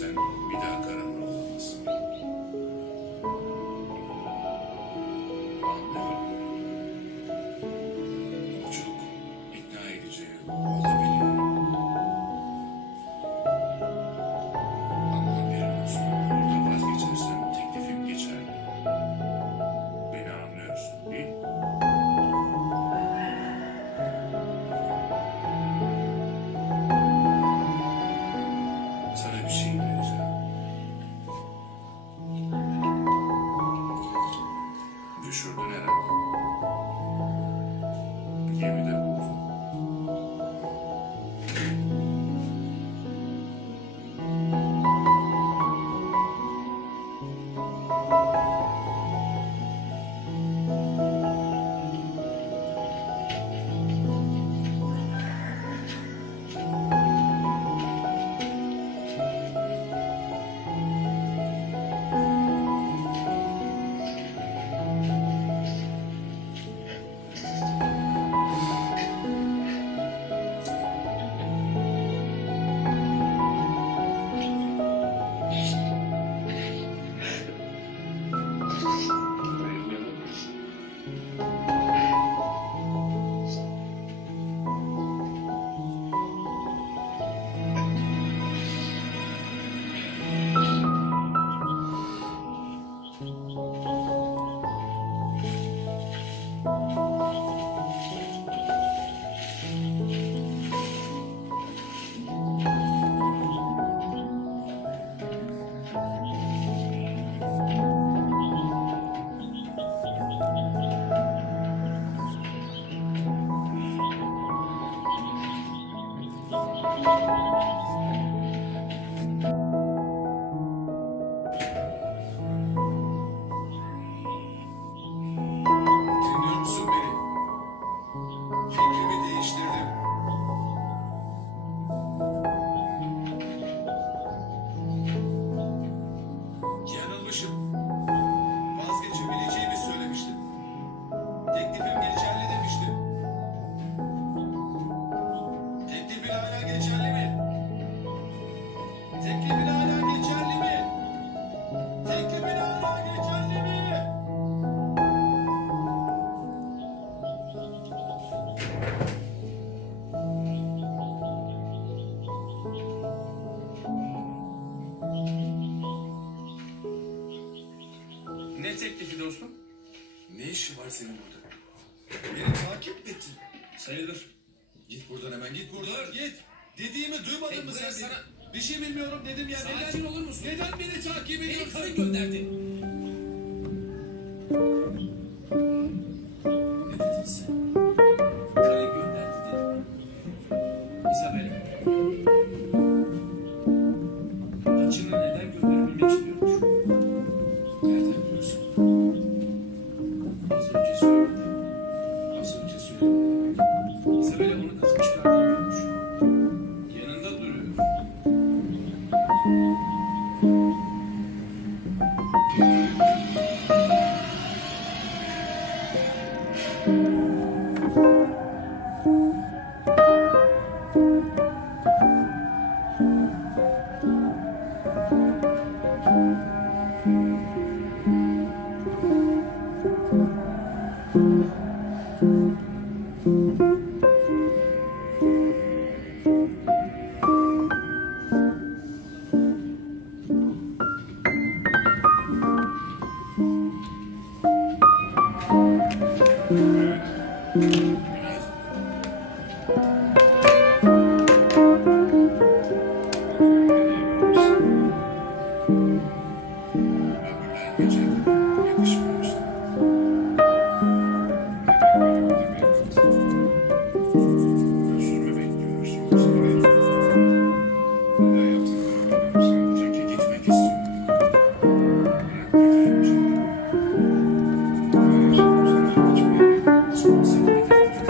geçersen bir daha kararın olamaz. Anlıyorum. Bu çok ikna edici olabiliyor. Ama haberin olsun. Burada vazgeçersem teklifim geçerli. Beni anlıyorsun değil mi? Sana bir şey vereceğim. Düşürdün herhalde. Gemide buldum. Dinliyor musun beni? Fikrimi değiştirdim. Yanılmışım. Vazgeçebileceğimi söylemiştim. Teklifim geçerli demiştim. Teklifin hala geçerli mi? Teklifin hala geçerli mi? Teklifin hala geçerli mi? Ne teklifi dostum? Ne işi var senin burada? Beni takip mi ettin? Sayılır. Git buradan hemen, git buradan, git. Dediğimi duymadın mı sen? sana... Bir şey bilmiyorum dedim ya. Sakin olur musun? Neden beni takip Beni ediyorsun? karın gönderdi. Ne dedin sen? Karın gönderdi dedim. Isabella. Haçını neden gönderebilmek istiyormuş. Nereden biliyorsun? Az önce söyledi. Az önce söyledim. Isabella onu kazıp çıkardığını görmüş. Yanında duruyor. Öbürler geçerli. Yakışmıyor işte. Özür mü bekliyoruz yoksa? Neden yaptıklarını bilmiyorum. Çünkü gitmek istiyorum. Bırak gideyim canım. Ben yaşadım sana hiçbir yere gitmez. Seni bir